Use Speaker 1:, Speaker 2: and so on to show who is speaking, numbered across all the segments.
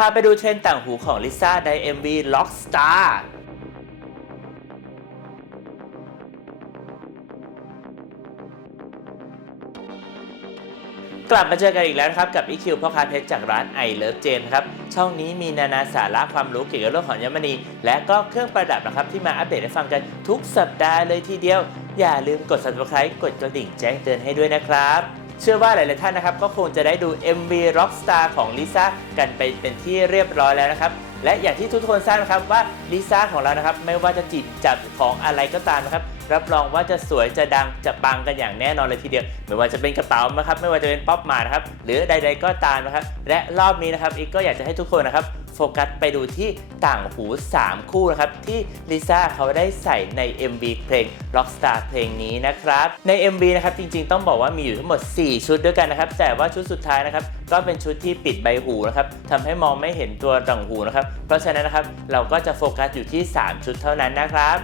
Speaker 1: พาไปดูเทรนด์ต่างหูของลิซ่าใน MV Lockstar กลับมาเจอกันอีกแล้วนะครับกับ EQ พ่อค้าเพชรจากร้าน I Love Jane ครับ ช่องนี้มีนานาสาระความรู้เกี่ยวกับเรื่องของยมณี และก็เครื่องประดับนะครับที่มาอัปเดตให้ฟังกันทุกสัปดาห์เลยทีเดียว อย่าลืมกด subscribe กดกระดิ่งแจ้งเตือนให้ด้วยนะครับ เชื่อว่าหลาย ๆ ท่านนะครับ ก็คงจะได้ดู MV Rockstar ของลิซ่ากันไปเป็นที่เรียบร้อยแล้วนะครับ และอย่างที่ทุกคนทราบนะครับว่าลิซ่าของเรานะครับ ไม่ว่าจะจีบจับของอะไรก็ตามนะครับ รับรองว่าจะสวยจะดังจะปังกันอย่างแน่นอนเลยทีเดียว ไม่ว่าจะเป็นกระเป๋านะครับ ไม่ว่าจะเป็นป๊อปมานะครับ หรือใด ๆ ก็ตามนะครับ และรอบนี้นะครับอีกก็อยากจะให้ทุกคนนะครับ โฟกัสไปดูที่ต่างหู 3 คู่นะครับ ที่ลิซ่าเขาได้ใส่ใน MV เพลง Rockstar เพลงนี้นะครับ ใน MV นะครับ จริงๆ ต้องบอกว่ามีอยู่ทั้งหมด 4 ชุดด้วยกันนะครับ แต่ว่าชุดสุดท้ายนะครับ ก็เป็นชุดที่ปิดใบหูนะครับทำให้มองไม่เห็นตัวต่างหูนะครับ เพราะฉะนั้นนะครับ เราก็จะโฟกัสอยู่ที่ 3 ชุดเท่านั้นนะครับ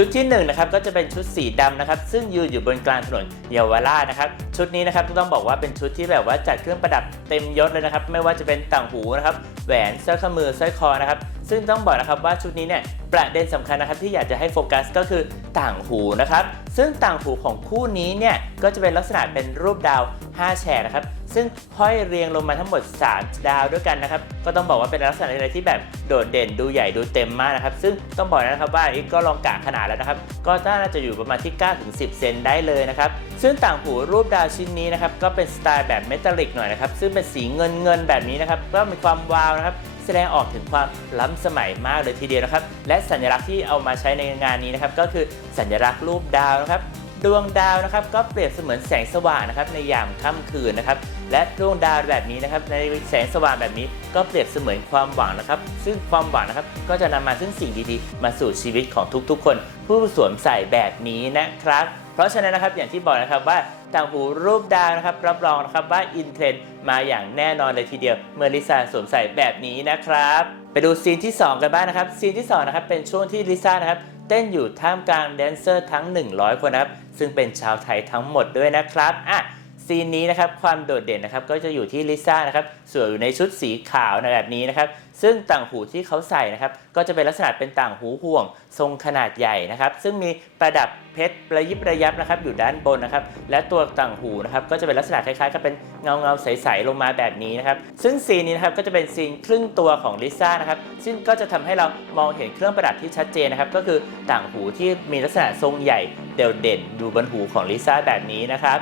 Speaker 1: ชุดที่1นงนะครับก็จะเป็นชุดสีดำนะครับซึ่งยืนอยู่บนกลางถนนเยาวราชนะครับชุดนี้นะครับต้องบอกว่าเป็นชุดที่แบบว่าจัดเครื่องประดับเต็มยศเลยนะครับไม่ว่าจะเป็นต่างหูนะครับแหวนสร้อยข้อมือสร้อยคอนะครับ ซึ่งต้องบอกนะครับว่าชุดนี้เนี่ยประเด็นสำคัญนะครับที่อยากจะให้โฟกัสก็คือต่างหูนะครับ ซึ่งต่างหูของคู่นี้เนี่ยก็จะเป็นลักษณะเป็นรูปดาว 5 แฉกนะครับ ซึ่งห้อยเรียงลงมาทั้งหมด 3 ดาวด้วยกันนะครับ ก็ต้องบอกว่าเป็นลักษณะอะไรที่แบบโดดเด่นดูใหญ่ดูเต็มมากนะครับ ซึ่งต้องบอกนะครับว่าอีกก็ลองกะขนาดแล้วนะครับ ก็น่าจะอยู่ประมาณที่ 9-10 เซนได้เลยนะครับ ซึ่งต่างหูรูปดาวชิ้นนี้นะครับก็เป็นสไตล์แบบเมทัลลิกหน่อยนะครับ ซึ่งเป็นสีเงินเงินแบบนี้นะครับ ก็มีความวาวนะครับ แสดงออกถึงความล้ำสมัยมากเลยทีเดียวนะครับ และสัญลักษณ์ที่เอามาใช้ในงานนี้นะครับก็คือสัญลักษณ์รูปดาวนะครับดวงดาวนะครับก็เปรียบเสมือนแสงสว่างนะครับในยามค่ำคืนนะครับและดวงดาวแบบนี้นะครับในแสงสว่างแบบนี้ก็เปรียบเสมือนความหวังนะครับ ซึ่งความหวังนะครับก็จะนำมาซึ่งสิ่งดีๆ มาสู่ชีวิตของทุกๆ คน ผู้สวมใส่แบบนี้นะครับ เพราะฉะนั้นนะครับอย่างที่บอกนะครับว่าต่างหูรูปดาวนะครับรับรองนะครับว่าอินเทรนด์มาอย่างแน่นอนเลยทีเดียว เมื่อลิซ่าสวมใส่แบบนี้นะครับ ไปดูซีนที่ 2 กันบ้างนะครับซีนที่2นะครับเป็นช่วงที่ลิซ่านะครับเต้นอยู่ท่ามกลางแดนเซอร์ทั้ง 100 คนนะครับซึ่งเป็นชาวไทยทั้งหมดด้วยนะครับอะ ซีนนี้นะครับความโดดเด่นนะครับก็จะอยู่ที่ลิซ่านะครับสวมอยู่ในชุดสีขาวนะแบบนี้นะครับซึ่งต่างหูที่เขาใส่นะครับก็จะเป็นลักษณะเป็นต่างหูห่วง ทรงขนาดใหญ่นะครับซึ่งมีประดับเพชรระยิบระยับนะครับอยู่ด้านบนนะครับและตัวต่างหูนะครับก็จะเป็นลักษณะคล้ายๆกับเป็นเงาเงาใสๆลงมาแบบนี้นะครับซึ่งซีนนี้นะครับก็จะเป็นซีนครึ่งตัวของลิซ่านะครับซึ่งก็จะทำให้เรามองเห็นเครื่องประดับที่ชัดเจนนะครับก็คือต่างหูที่มีลักษณะทรงใหญ่เด่นเด่นๆอยู่บนหูของลิซ่าแบบนี้นะครับ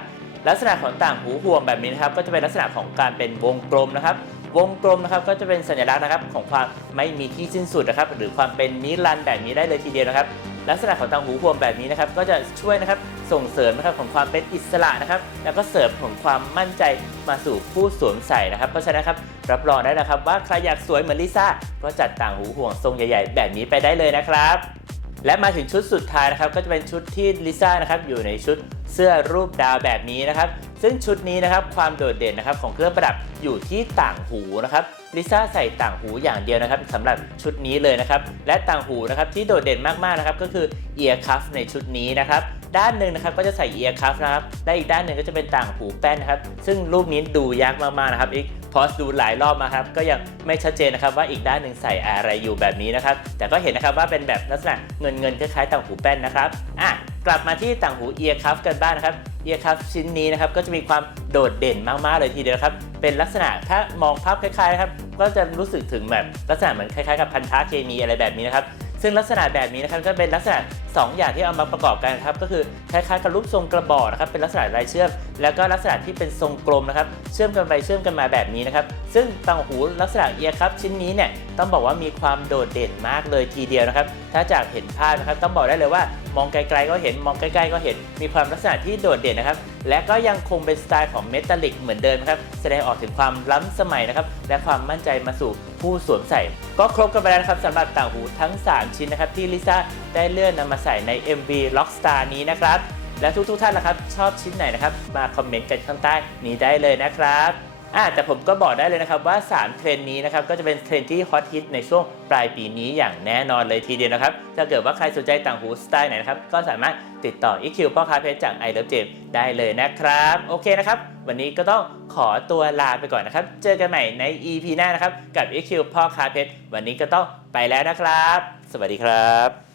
Speaker 1: ลักษณะของต่างหูห่วงแบบนี้นะครับก็จะเป็นลักษณะของการเป็นวงกลมนะครับวงกลมนะครับก็จะเป็นสัญลักษณ์นะครับของความไม่มีที่สิ้นสุดนะครับหรือความเป็นนิรันดร์แบบนี้ได้เลยทีเดียวนะครับ ลักษณะของต่างหูห่วงแบบนี้นะครับก็จะช่วยนะครับส่งเสริมนะครับของความเป็นอิสระนะครับ แล้วก็เสริมของความมั่นใจมาสู่ผู้สวมใส่นะครับ เพราะฉะนั้นครับรับรองได้นะครับว่าใครอยากสวยเหมือนลิซ่าก็จัดต่างหูห่วงทรงใหญ่ ๆ แบบนี้ไปได้เลยนะครับ และมาถึงชุดสุดท้ายนะครับก็จะเป็นชุดที่ลิซ่านะครับอยู่ในชุดเสื้อรูปดาวแบบนี้นะครับ ซึ่งชุดนี้นะครับความโดดเด่นนะครับของเครื่องประดับอยู่ที่ต่างหูนะครับลิซ่าใส่ต่างหูอย่างเดียวนะครับสำหรับชุดนี้เลยนะครับ และต่างหูนะครับที่โดดเด่นมากๆนะครับก็คือเอียร์คัฟในชุดนี้นะครับด้านหนึ่งนะครับก็จะใส่เอียร์คัฟนะครับและอีกด้านหนึ่งก็จะเป็นต่างหูแป้นนะครับ ซึ่งรูปนี้ดูยากมากๆนะครับอีก อสดูหลายรอบมาครับก็ยังไม่ชัดเจนนะครับว่าอีกด้านหนึ่งใส่อะไรอยู่แบบนี้นะครับแต่ก็เห็นนะครับว่าเป็นแบบลักษณะเงินเงินคล้ายๆต่างหูแป้นนะครับอะกลับมาที่ต่างหูเอียร์คัฟกันบ้างนะครับเอียร์คัฟชิ้นนี้นะครับก็จะมีความโดดเด่นมากๆเลยทีเดียวครับเป็นลักษณะถ้ามองภาพคล้ายๆนะครับก็จะรู้สึกถึงแบบลักษณะเหมือนคล้ายๆกับพันธะเคมีอะไรแบบนี้นะครับซึ่งลักษณะแบบนี้นะครับก็เป็นลักษณะ 2 อย่างที่เอามาประกอบกันครับก็คือคล้ายๆกับรูปทรงกระบอกนะครับเป็นลักษณะลายเชื่อม แล้วก็ลักษณะที่เป็นทรงกลมนะครับเชื่อมกันไปเชื่อมกันมาแบบนี้นะครับซึ่งต่างหูลักษณะเอียครับชิ้นนี้เนี่ยต้องบอกว่ามีความโดดเด่นมากเลยทีเดียวนะครับถ้าจากเห็นภาพนะครับต้องบอกได้เลยว่ามองไกลๆก็เห็นมองใกล้ๆก็เห็นมีความลักษณะที่โดดเด่นนะครับและก็ยังคงเป็นสไตล์ของเมทัลลิกเหมือนเดิมครับแสดงออกถึงความล้ำสมัยนะครับและความมั่นใจมาสู่ผู้สวมใส่ ก็ครบกันไปแล้วนะครับสำหรับต่างหูทั้ง 3 ชิ้นนะครับที่ลิซ่าได้เลื่อนนำมาใส่ใน MV Rockstar นี้นะครับ และทุกๆท่านนะครับ ชอบชิ้นไหนนะครับ มาคอมเมนต์กันข้างใต้นี้ได้เลยนะครับอ่าแต่ผมก็บอกได้เลยนะครับว่า 3 เทรนนี้นะครับก็จะเป็นเทรนที่ฮอตฮิตในช่วงปลายปีนี้อย่างแน่นอนเลยทีเดียวนะครับ ถ้าเกิดว่าใครสนใจต่างหูสไตล์ไหนนะครับ ก็สามารถติดต่อ EQ พ่อค้าเพชรจาก i Love James ได้เลยนะครับ โอเคนะครับ วันนี้ก็ต้องขอตัวลาไปก่อนนะครับ เจอกันใหม่ใน EP หน้านะครับ กับ EQ พ่อค้าเพชรวันนี้ก็ต้องไปแล้วนะครับ สวัสดีครับ